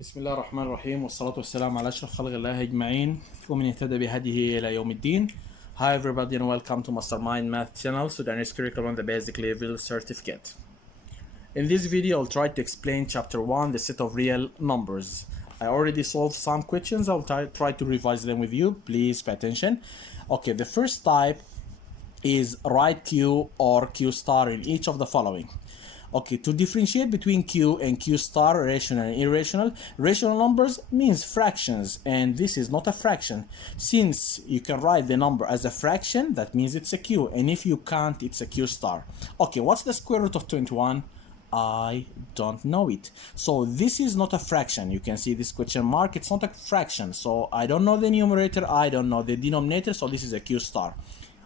بسم الله الرحمن الرحيم والصلاة والسلام على أشرف خلق الله أجمعين ومن اهتدى بهديه إلى يوم الدين. Hi everybody and welcome to Mastermind Math Channel, Sudanese Curriculum, the Basic Level Certificate. In this video, I'll try to explain Chapter 1, the set of real numbers. I already solved some questions. I'll try to revise them with you. Please pay attention. Okay, the first type is write Q or Q star in each of the following. Okay, to differentiate between Q and Q star, rational and irrational, rational numbers means fractions, and this is not a fraction. Since you can write the number as a fraction, that means it's a Q, and if you can't, it's a Q star. Okay, what's the square root of 21? I don't know it. So this is not a fraction. You can see this question mark, it's not a fraction. So I don't know the numerator, I don't know the denominator, so this is a Q star.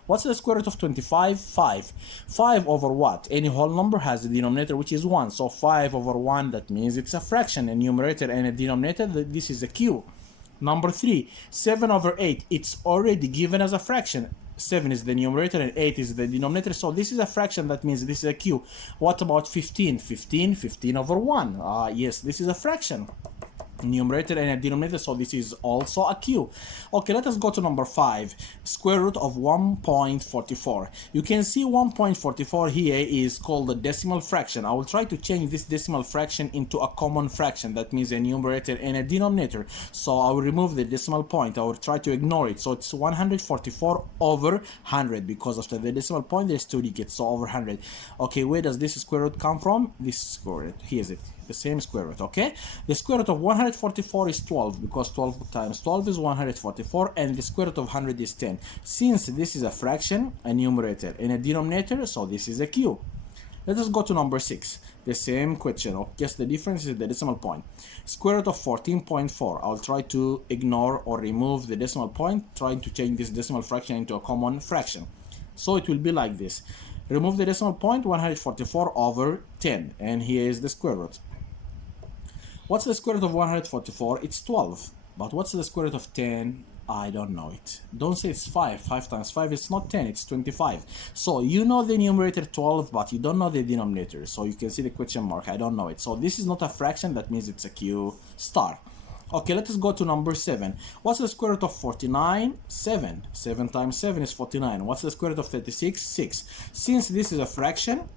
What's the square root of 25? 5. 5 over what? Any whole number has a denominator which is 1. So 5 over 1, that means it's a fraction. A numerator and a denominator, this is a Q. Number 3, 7 over 8. It's already given as a fraction. 7 is the numerator and 8 is the denominator. So this is a fraction, that means this is a Q. What about 15? 15 over 1. Yes, this is a fraction. Numerator and a denominator, so this is also a Q. Okay, let us go to number 5, square root of 1.44. You can see 1.44 here is called a decimal fraction. I will try to change this decimal fraction into a common fraction, that means a numerator and a denominator. So I will remove the decimal point, I will try to ignore it. So it's 144 over 100, because after the decimal point there's 2 digits, so over 100. Okay, where does this square root come from? This square root, here is it, the same square root. Okay, the square root of 144 is 12, because 12 times 12 is 144, and the square root of 100 is 10. Since this is a fraction, a numerator and a denominator, so this is a Q. Let us go to number 6, the same question. Okay, just the difference is the decimal point. Square root of 14.4. I'll try to ignore or remove the decimal point, trying to change this decimal fraction into a common fraction. So it will be like this. Remove the decimal point, 144 over 10, and here is the square root. What's the square root of 144? It's 12. But what's the square root of 10? I don't know it. Don't say it's 5. 5 times 5, it's not 10, it's 25. So you know the numerator 12, but you don't know the denominator. So you can see the question mark, I don't know it. So this is not a fraction, that means it's a Q star. Okay, let us go to number 7. What's the square root of 49? 7. 7 times 7 is 49. What's the square root of 36? 6. Since this is a fraction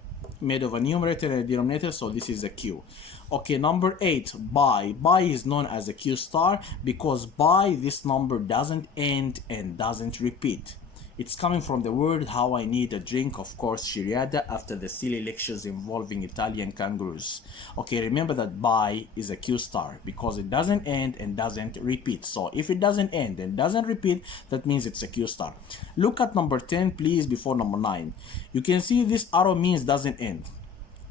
made of a numerator and a denominator, so this is a Q. Okay, number 8, by. By is known as a Q star because by this number doesn't end and doesn't repeat. It's coming from the word how I need a drink, of course, Shiriada, after the silly lectures involving Italian kangaroos. Okay, remember that by is a Q star because it doesn't end and doesn't repeat. So if it doesn't end and doesn't repeat, that means it's a Q star. Look at number 10, please, before number 9. You can see this arrow means doesn't end.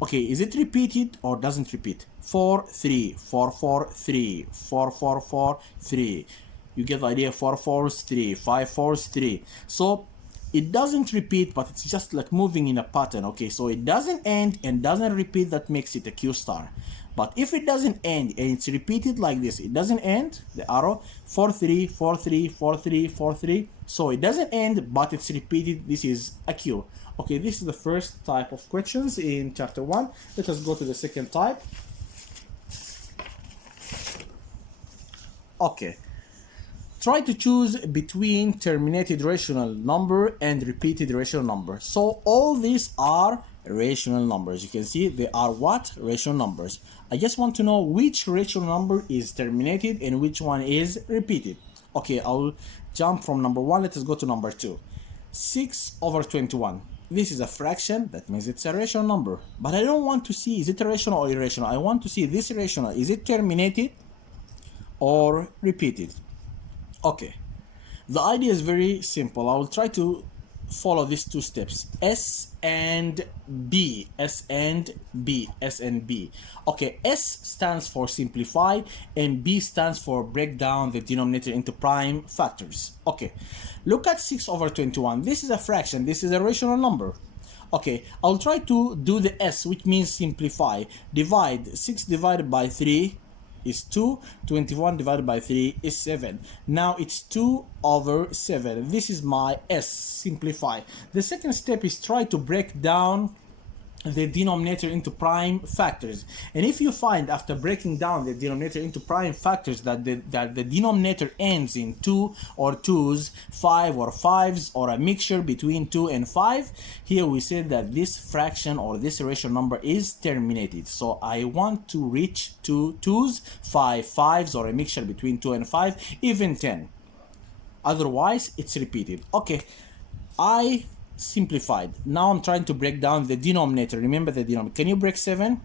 Okay, is it repeated or doesn't repeat? 4, 3, 4, 4, 3, 4, 4, 4, 3. You get the idea, 4 4s 3, 5 4s 3. So it doesn't repeat, but it's just like moving in a pattern. Okay, so it doesn't end and doesn't repeat, that makes it a Q star. But if it doesn't end and it's repeated like this, it doesn't end, the arrow, 4 3, 4 3, 4 3, 4 3. So it doesn't end, but it's repeated, this is a Q. Okay, this is the first type of questions in chapter 1. Let us go to the second type. Okay. Try to choose between terminated rational number and repeated rational number. So all these are rational numbers. You can see they are what? Rational numbers. I just want to know which rational number is terminated and which one is repeated. Okay, I'll jump from number 1. Let us go to number 2. 6 over 21. This is a fraction, that means it's a rational number. But I don't want to see is it a rational or irrational. I want to see this rational. Is it terminated or repeated? Okay, the idea is very simple. I will try to follow these 2 steps, S and B, S and B, S and B. Okay, S stands for simplify and B stands for break down the denominator into prime factors. Okay, look at 6 over 21. This is a fraction, this is a rational number. Okay, I'll try to do the S, which means simplify. Divide, 6 divided by 3 is 2, 21 divided by 3 is 7. Now it's 2 over 7. This is my S, simplify. The second step is try to break down the denominator into prime factors. And if you find after breaking down the denominator into prime factors that the denominator ends in 2 or 2's, 5 or 5's, or a mixture between 2 and 5, here we say that this fraction or this irrational number is terminated. So I want to reach 2 2's, 5 5's, or a mixture between 2 and 5, even 10. Otherwise it's repeated. Okay, I simplified. Now I'm trying to break down the denominator. Remember the denominator. Can you break 7?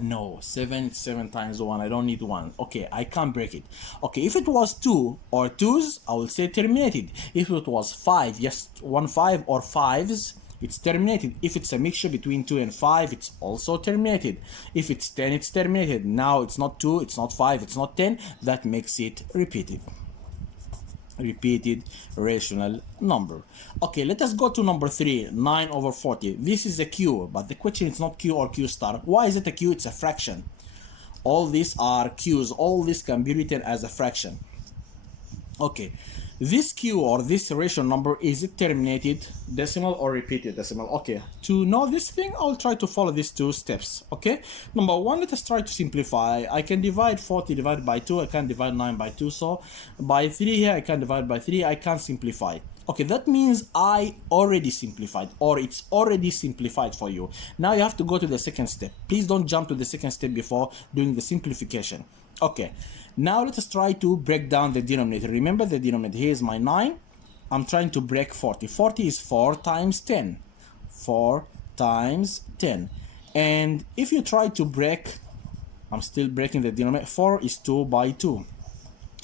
No, 7 is 7 times 1. I don't need 1. Okay, I can't break it. Okay, if it was 2 or 2's, I will say terminated. If it was 5, yes, 1 5 or 5's, it's terminated. If it's a mixture between 2 and 5, it's also terminated. If it's 10, it's terminated. Now it's not 2, it's not 5, it's not 10. That makes it repeated. Repeated rational number. Okay, let us go to number 3, 9 over 40. This is a Q, but the question is not Q or Q star. Why is it a Q? It's a fraction. All these are Q's. All this can be written as a fraction. Okay, this Q or this rational number, is it terminated decimal or repeated decimal? Okay, to know this thing, I'll try to follow these 2 steps. Okay, number 1, let us try to simplify. I can divide 40 divided by 2. I can divide 9 by 2. So by 3 here, I can divide by 3. I can simplify. Okay, that means I already simplified, or it's already simplified for you. Now you have to go to the second step. Please don't jump to the second step before doing the simplification. Okay, now let us try to break down the denominator. Remember the denominator. Here is my 9. I'm trying to break 40. 40 is 4 times 10. 4 times 10. And if you try to break, I'm still breaking the denominator. 4 is 2 by 2.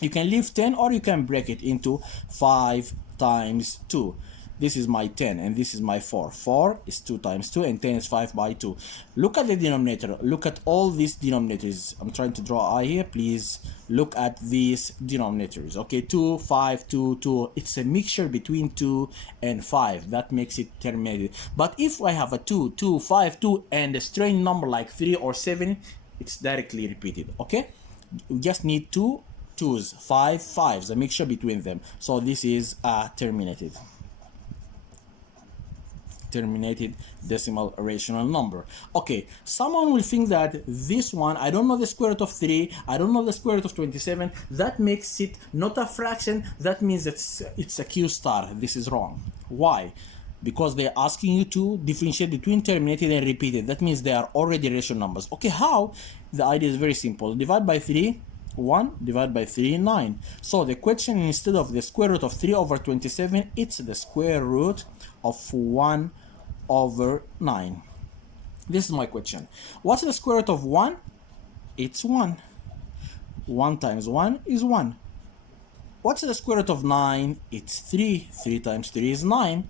You can leave 10, or you can break it into 5 times 2. This is my 10 and this is my 4. 4 is 2 times 2 and 10 is 5 by 2. Look at the denominator. Look at all these denominators. I'm trying to draw eye here. Please look at these denominators. Okay, 2, 5, 2, 2. It's a mixture between 2 and 5. That makes it terminated. But if I have a 2, 2, 5, 2 and a strange number like 3 or 7, it's directly repeated. Okay, we just need 2 2's, 5 5's, a mixture between them. So this is terminated. Terminated decimal rational number. Okay, someone will think that this one, I don't know the square root of 3, I don't know the square root of 27, that makes it not a fraction, that means it's a Q star. This is wrong. Why? Because they're asking you to differentiate between terminated and repeated. That means they are already rational numbers. Okay, how? The idea is very simple. Divide by 3, 1, divide by 3, 9. So the question, instead of the square root of 3 over 27, it's the square root of 1 over 9. This is my question. What's the square root of 1? It's 1. 1 times 1 is 1. What's the square root of 9? It's 3. 3 times 3 is 9.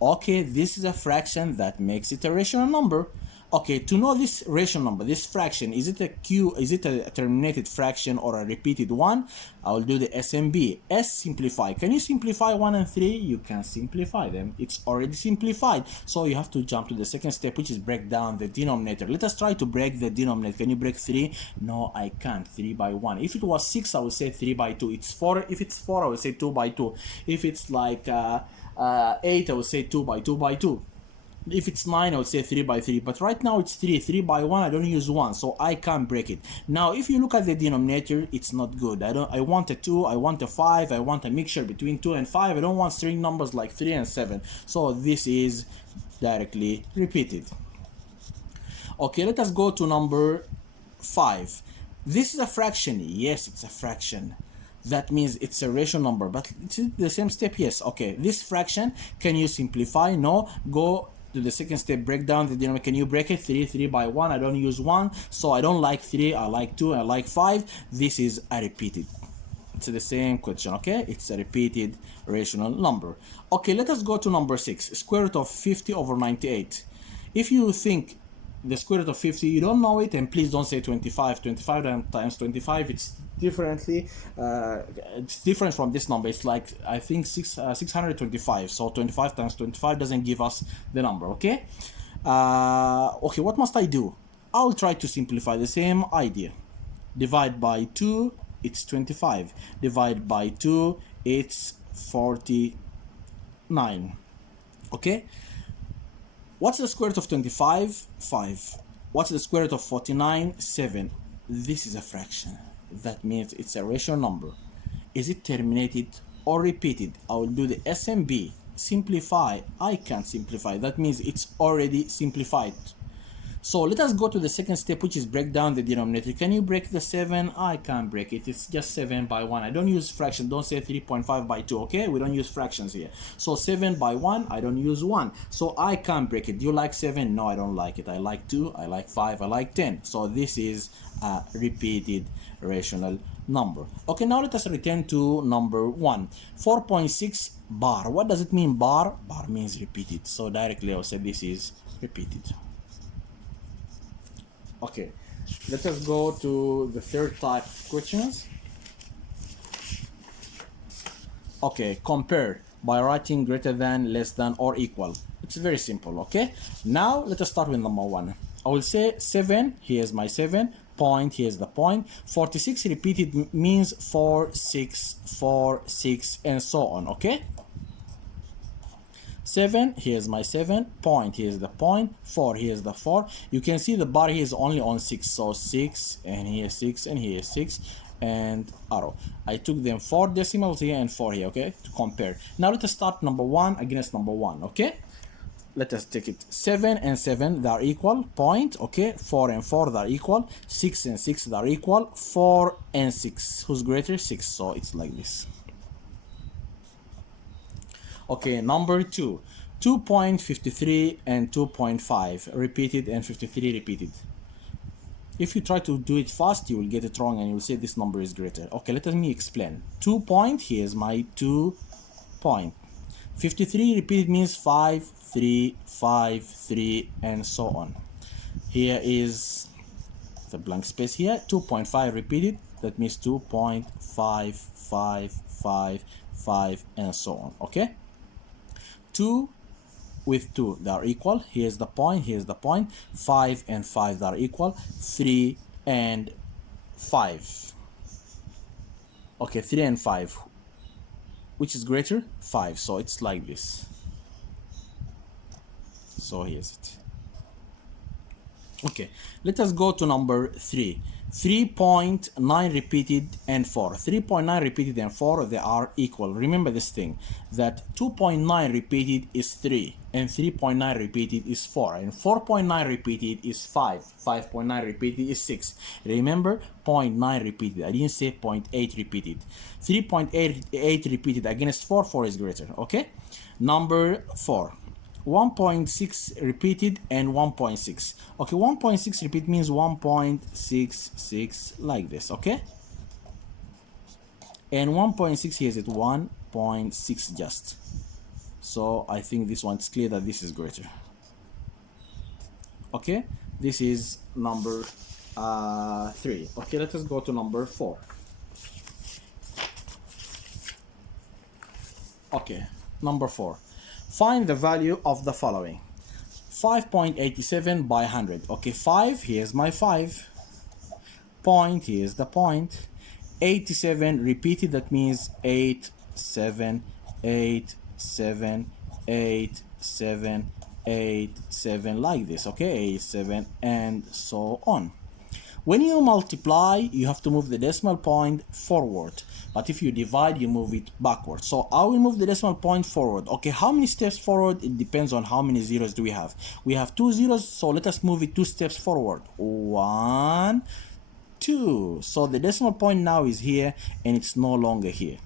Okay, this is a fraction. That makes it a rational number. Okay, to know this rational number, this fraction, is it a Q, is it a terminated fraction or a repeated one? I will do the SMB. S, simplify. Can you simplify 1 and 3? You can simplify them. It's already simplified. So you have to jump to the second step, which is break down the denominator. Let us try to break the denominator. Can you break 3? No, I can't. 3 by 1. If it was 6, I would say 3 by 2. It's 4. If it's 4, I would say 2 by 2. If it's like 8, I would say 2 by 2 by 2. If it's 9, I would say 3 by 3. But right now it's 3. 3 by 1, I don't use 1. So I can't break it. Now, if you look at the denominator, it's not good. I want a 2, I want a 5, I want a mixture between 2 and 5. I don't want string numbers like 3 and 7. So this is directly repeated. Okay, let us go to number 5. This is a fraction. Yes, it's a fraction. That means it's a rational number. But it's the same step. Yes. Okay, this fraction, can you simplify? No. Go to the second step, break down the denominator. Can you break it? 3 by 1. I don't use 1, so I don't like 3. I like 2. I like 5. This is a repeated. It's the same question. Okay, it's a repeated rational number. Okay, let us go to number 6. Square root of 50 over 98. If you think the square root of 50, you don't know it, and please don't say 25. 25 times 25, it's differently. It's different from this number. It's like, I think 625. So 25 times 25 doesn't give us the number. Okay. Okay, what must I do? I'll try to simplify the same idea. Divide by 2, it's 25. Divide by 2, it's 49. Okay. What's the square root of 25? 5. What's the square root of 49? 7. This is a fraction. That means it's a rational number. Is it terminated or repeated? I will do the SMB. Simplify. I can't simplify. That means it's already simplified. So let us go to the second step, which is break down the denominator. Can you break the 7? I can't break it. It's just 7 by 1. I don't use fraction. Don't say 3.5 by 2, okay? We don't use fractions here. So 7 by 1, I don't use 1. So I can't break it. Do you like 7? No, I don't like it. I like 2, I like 5, I like 10. So this is a repeated rational number. Okay, now let us return to number 1. 4.6 bar. What does it mean, bar? Bar means repeated. So directly I'll say this is repeated. Okay, let us go to the third type of questions. Okay, compare by writing greater than, less than, or equal. It's very simple, okay? Now, let us start with number 1. I will say 7, here's my 7, point, here's the point. 46 repeated means 4, 6, 4, 6, and so on, okay? 7, here's my 7, point, here's the point, 4, here's the 4. You can see the bar here is only on 6, so 6, and here 6, and here 6, and arrow. I took them 4 decimals here and 4 here, okay, to compare. Now let us start number 1 against number 1, okay? Let us take it. 7 and 7, they are equal, point, okay? 4 and 4, they are equal. 6 and 6, they are equal. 4 and 6, who's greater? 6, so it's like this. Okay, number 2, 2.53 and 2.5 repeated and 53 repeated. If you try to do it fast, you will get it wrong and you will say this number is greater. Okay, let me explain. 2 point, here's my 2 point. 53 repeated means 5, 3, 5, 3, and so on. Here is the blank space here. 2.5 repeated, that means 2.5, 5, 5, 5, and so on, okay? 2 with 2, they are equal. Here's the point, here's the point. 5 and 5, they are equal. 3 and 5. Okay, 3 and 5. Which is greater? 5. So it's like this. So here's it. Okay, let us go to number 3. 3.9 repeated and 4. 3.9 repeated and 4, they are equal. Remember this thing, that 2.9 repeated is 3 and 3.9 repeated is 4 and 4.9 repeated is 5. 5.9 repeated is 6. Remember, 0.9 repeated. I didn't say 0.8 repeated. 3.8 repeated against 4, 4 is greater, okay? Number 4. 1.6 repeated and 1.6. Okay, 1.6 repeat means 1.66 like this, okay? And 1.6 here is at 1.6 just. So I think this one is clear that this is greater. Okay, this is number 3. Okay, let us go to number 4. Okay, number 4. Find the value of the following. 5.87 by 100. Okay, 5, here's my 5. Point, here's the point. 87 repeated, that means 8, 7, 8, 7, 8, 7, 8, 7, like this, okay? 8, 7, and so on. When you multiply, you have to move the decimal point forward. But if you divide, you move it backward. So I will move the decimal point forward. Okay, how many steps forward? It depends on how many zeros do we have. We have 2 zeros, so let us move it 2 steps forward. 1, 2. So the decimal point now is here, and it's no longer here.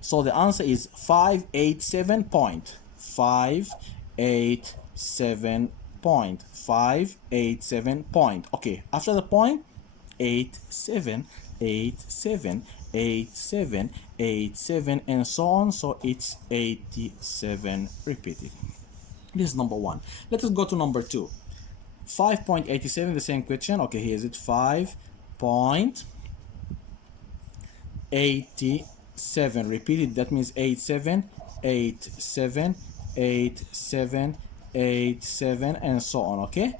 So the answer is 587 point. 587 point. 587 point. Okay, after the point, 87, 87, 87, 87, and so on. So it's 87 repeated. This is number 1. Let us go to number 2. 5.87, the same question. Okay, here is it. 5.87 repeated. That means 87, 87, 87, 87, and so on. Okay,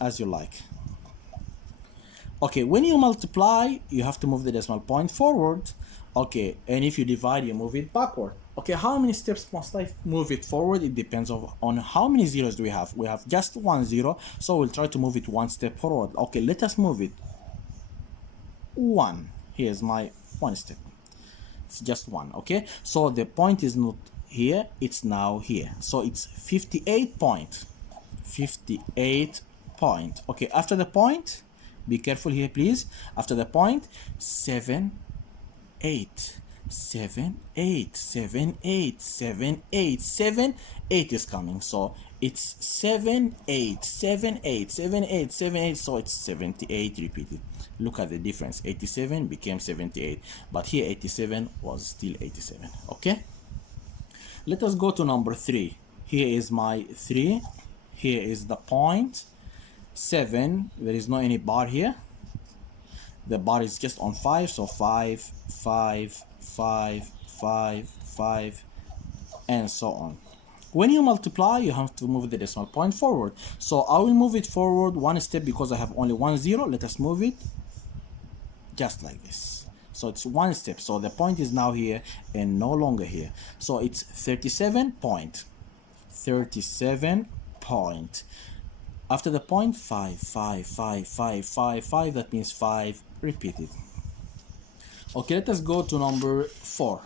as you like. Okay, when you multiply, you have to move the decimal point forward. Okay, and if you divide, you move it backward. Okay, how many steps must I move it forward? It depends on how many zeros do we have. We have just 1 0, so we'll try to move it 1 step forward. Okay, let us move it 1. Here's my 1 step. It's just 1. Okay, so the point is not here, it's now here. So it's 58 point. 58 point. Okay, after the point, be careful here please. After the point, 7 8 7 8 7 8 7 8 7 8 is coming. So it's 7 8 7 8 7 8 7 8, so it's 78 repeated. Look at the difference. 87 became 78, but here 87 was still 87. Okay, let us go to number 3. Here is my 3. Here is the point. 7, there is no any bar here. The bar is just on 5, so 5 5 5 5 5 and so on. When you multiply, you have to move the decimal point forward. So I will move it forward 1 step because I have only 1 0. Let us move it just like this. So it's 1 step. So the point is now here and no longer here. So it's 37 point. 37 point. After the point, 5 5 5 5 5 5. That means 5 repeated. Okay, let us go to number 4.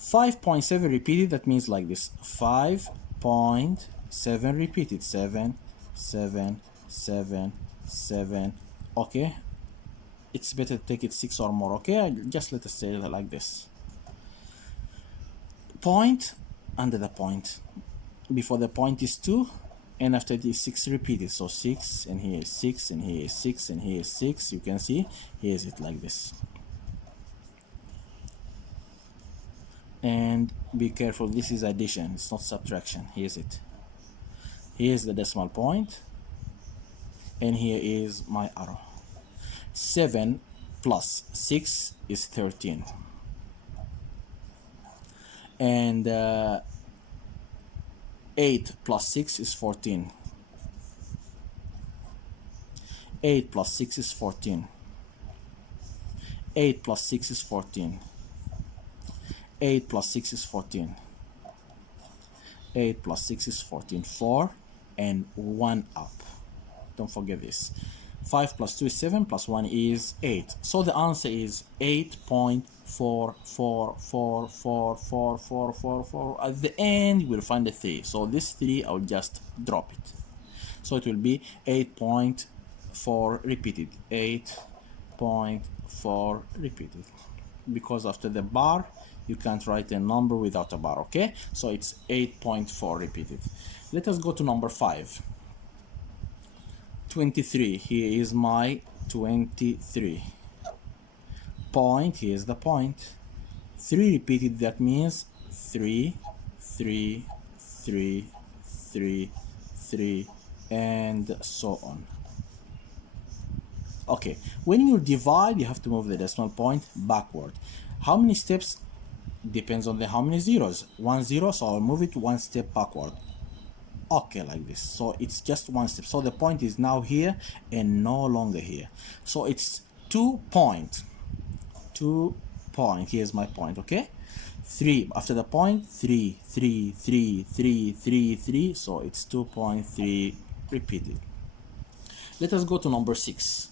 5.7 repeated. That means like this. 5.7 repeated. 7 7 7 7. Okay, it's better to take it 6 or more. Okay, just let us say it like this. Point under the point. Before the point is 2, and after this 6 repeated. So 6, and here is 6, and here is 6, and here is 6. You can see here is it like this. And be careful, this is addition, it's not subtraction. Here's it. Here's the decimal point, and here is my arrow. 7 plus 6 is 13, and 8 plus 6 is 14. 8 plus 6 is 14. 8 plus 6 is 14. 8 plus 6 is 14. 8 plus 6 is 14. 4 and 1 up. Don't forget this. 5 plus 2 is 7, plus 1 is 8. So the answer is 8.444444444. At the end, we'll find the 3. So this 3, I'll just drop it. So it will be 8.4 repeated. 8.4 repeated. Because after the bar, you can't write a number without a bar, okay? So it's 8.4 repeated. Let us go to number 5. 23. Here is my 23 point. Here's the point. 3 repeated. That means 3 3 3 3 3 and so on. Okay, when you divide, you have to move the decimal point backward. How many steps depends on the how many zeros. 1 0, so I'll move it 1 step backward. Okay, like this. So it's just 1 step. So the point is now here and no longer here. So it's 2 point. 2 point. Here's my point. Okay, 3 after the point. 3 3 3 3 3 3. So it's 2.3 repeated. Let us go to number 6.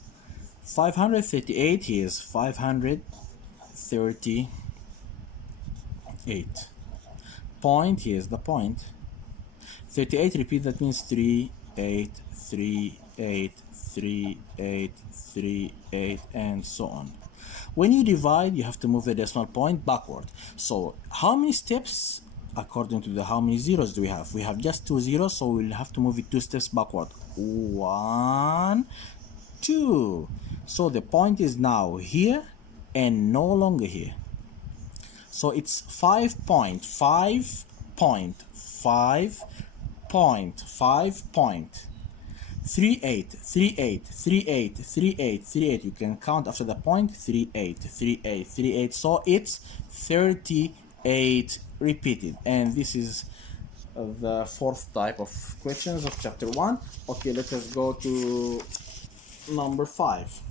538. Here's 538 point. Here's the point. 38 repeat. That means 3 8 3 8 3 8 3 8 and so on. When you divide, you have to move the decimal point backward. So how many steps according to the how many zeros do we have? We have just 2 zeros, so we'll have to move it 2 steps backward. 1 2. So the point is now here and no longer here. So it's 5.5 point 5 point 5 point 38 38 38 38 38. You can count after the point. 38 38 38. So it's 38 repeated. And this is the 4th type of questions of chapter 1. Okay, let us go to number 5.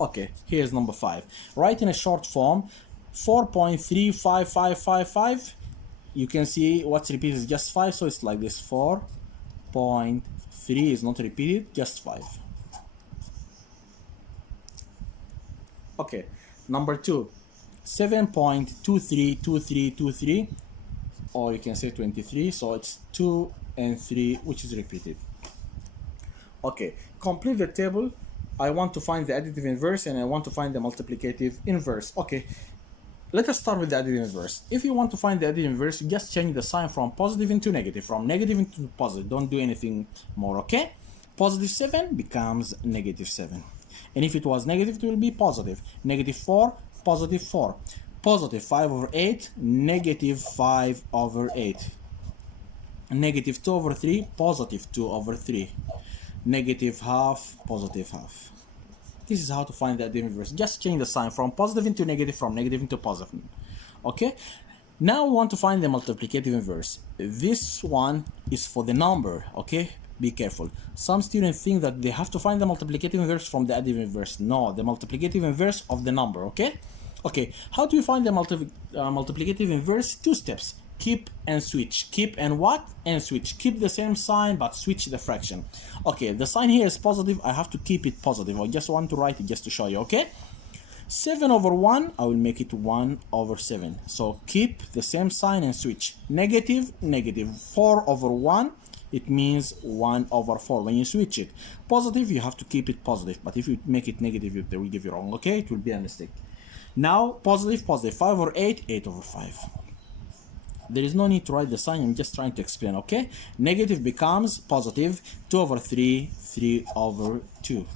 Okay, here's number 5. Write in a short form 4.35555. You can see what's repeated is just 5, so it's like this. 4.3 is not repeated, just 5. Okay, number 2, 7.232323, or you can say 23, so it's 2 and 3, which is repeated. Okay, complete the table. I want to find the additive inverse and I want to find the multiplicative inverse. Okay, let us start with the additive inverse. If you want to find the additive inverse, just change the sign from positive into negative, from negative into positive. Don't do anything more, okay? Positive 7 becomes negative 7. And if it was negative, it will be positive. Negative 4, positive 4. Positive 5 over 8, negative 5 over 8. Negative 2 over 3, positive 2 over 3. Negative half, positive half. This is how to find the additive inverse. Just change the sign from positive into negative, from negative into positive. Okay? Now we want to find the multiplicative inverse. This one is for the number, okay? Be careful. Some students think that they have to find the multiplicative inverse from the additive inverse. No, the multiplicative inverse of the number, okay? Okay, how do you find the multiplicative inverse? 2 steps. Keep and switch. Keep and what? And switch. Keep the same sign but switch the fraction. Okay, the sign here is positive. I have to keep it positive. I just want to write it just to show you, okay? 7 over 1, I will make it 1 over 7. So keep the same sign and switch. Negative, negative. 4 over 1, it means 1 over 4 when you switch it. Positive, you have to keep it positive. But if you make it negative, they will give you wrong, okay? It will be a mistake. Now, positive, positive. 5 over 8, 8 over 5. There is no need to write the sign, I'm just trying to explain, okay? Negative becomes positive, 2 over 3, 3 over 2.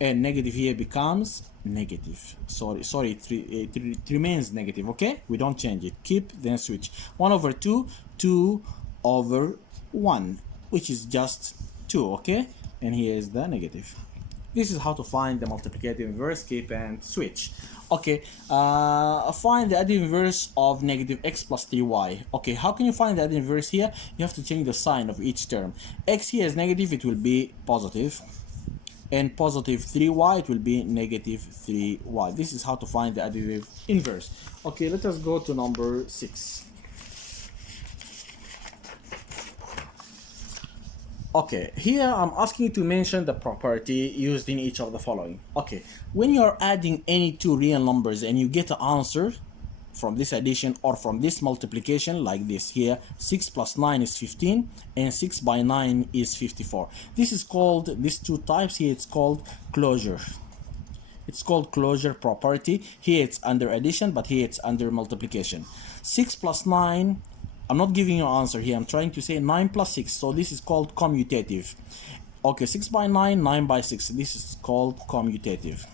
And negative here becomes negative. Sorry, it remains negative, okay? We don't change it. Keep, then switch. 1 over 2, 2 over 1, which is just 2, okay? And here is the negative. This is how to find the multiplicative inverse, keep and switch. Okay, find the additive inverse of negative x plus 3y. Okay, how can you find the additive inverse here? You have to change the sign of each term. X here is negative, it will be positive. And positive 3y, it will be negative 3y. This is how to find the additive inverse. Okay, let us go to number 6. Okay, here I'm asking you to mention the property used in each of the following. Okay, when you are adding any two real numbers and you get an answer from this addition or from this multiplication, like this here, 6 plus 9 is 15 and 6 by 9 is 54. This is called, these two types here, it's called closure. It's called closure property. Here it's under addition, but here it's under multiplication. 6 plus 9, I'm not giving you an answer here. I'm trying to say 9 plus 6. So this is called commutative. Okay, 6 by 9, 9 by 6. This is called commutative.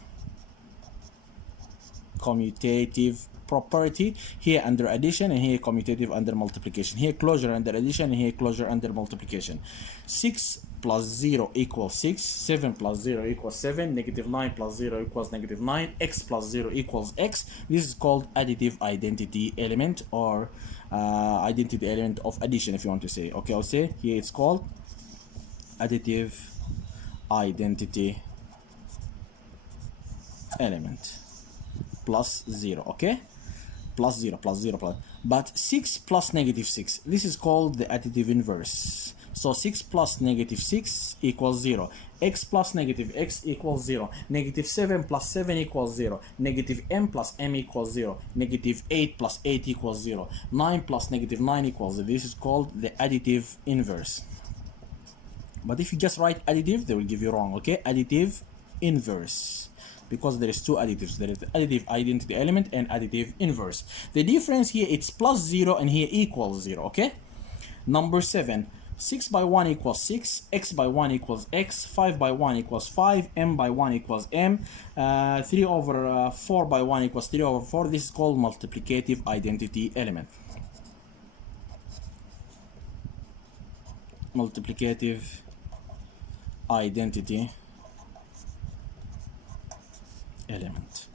Commutative property. Here under addition and here commutative under multiplication. Here closure under addition and here closure under multiplication. 6 plus 0 equals 6. 7 plus 0 equals 7. Negative 9 plus 0 equals negative 9. X plus 0 equals x. This is called additive identity element, or identity element of addition, if you want to say. Okay, I'll say here it's called additive identity element plus 0. Okay, plus 0 plus 0 plus, but 6 plus negative 6, this is called the additive inverse. So 6 plus negative 6 equals 0. X plus negative x equals 0. Negative 7 plus 7 equals 0. Negative m plus m equals 0. Negative 8 plus 8 equals 0. 9 plus negative 9 equals 0. This is called the additive inverse. But if you just write additive, they will give you wrong, okay? Additive inverse. Because there is two additives. There is the additive identity element and additive inverse. The difference here, it's plus 0 and here equals 0, okay? Number 7. 6 by 1 equals 6, x by 1 equals x, 5 by 1 equals 5, m by 1 equals m, 3 over 4 by 1 equals 3 over 4. This is called multiplicative identity element. Multiplicative identity element.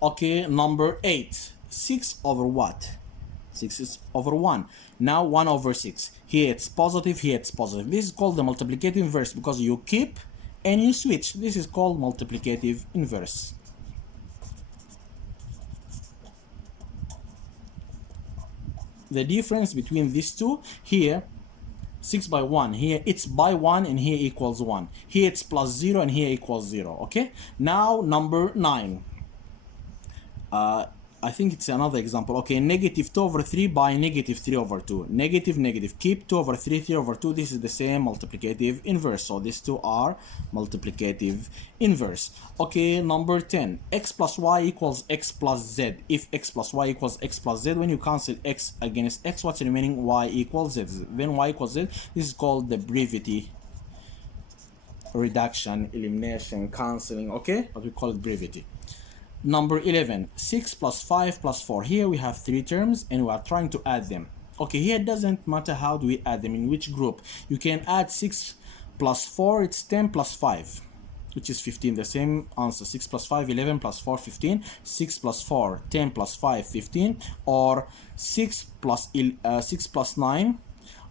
Okay, number 8. 6 over what? 6 is over 1. Now 1 over 6. Here it's positive, here it's positive. This is called the multiplicative inverse because you keep and you switch. This is called multiplicative inverse. the difference between these two. Here 6 by 1, here it's by 1 and here equals 1. Here it's plus 0 and here equals 0. Okay, now number 9. I think it's another example. Okay, negative 2 over 3 by negative 3 over 2. Negative, negative. Keep 2 over 3, 3 over 2. This is the same multiplicative inverse. So these two are multiplicative inverse. Okay, number 10. X plus y equals x plus z. If x plus y equals x plus z, when you cancel x against x, what's remaining? Y equals z. Then y equals z. This is called the brevity reduction, elimination, cancelling. Okay, but we call it brevity. Number 11, 6 plus 5 plus 4. Here we have three terms and we are trying to add them. Okay, here it doesn't matter how do we add them, in which group. You can add 6 plus 4, it's 10 plus 5, which is 15. The same answer. 6 plus 5, 11 plus 4, 15. 6 plus 4, 10 plus 5, 15. Or 6 plus 9,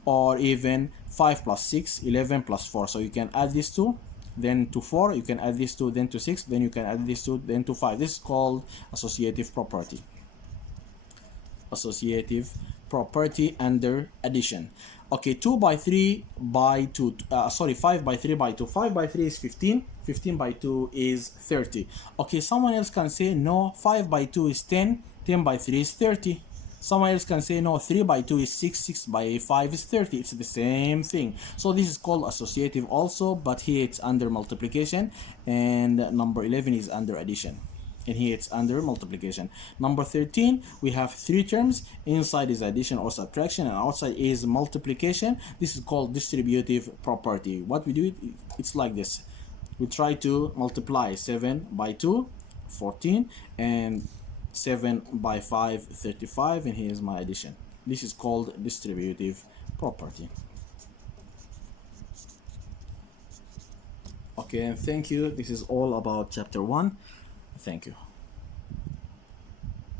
or even 5 plus 6, 11 plus 4. So you can add these two, then to 4, you can add this 2, then to 6, then you can add this 2, then to 5. This is called associative property. Associative property under addition. Okay, 2 by 3 by 2, 5 by 3 by 2. 5 by 3 is 15, 15 by 2 is 30. Okay, someone else can say, no, 5 by 2 is 10, 10 by 3 is 30. Someone else can say, no, 3 by 2 is 6, 6 by 5 is 30. It's the same thing. So this is called associative also, but here it's under multiplication, and number 11 is under addition. And here it's under multiplication. Number 13, we have three terms. Inside is addition or subtraction, and outside is multiplication. This is called distributive property. What we do, it's like this. We try to multiply 7 by 2, 14, and 7 by 5, 35, and here's my addition. This is called distributive property. Okay, and thank you. This is all about chapter 1. Thank you.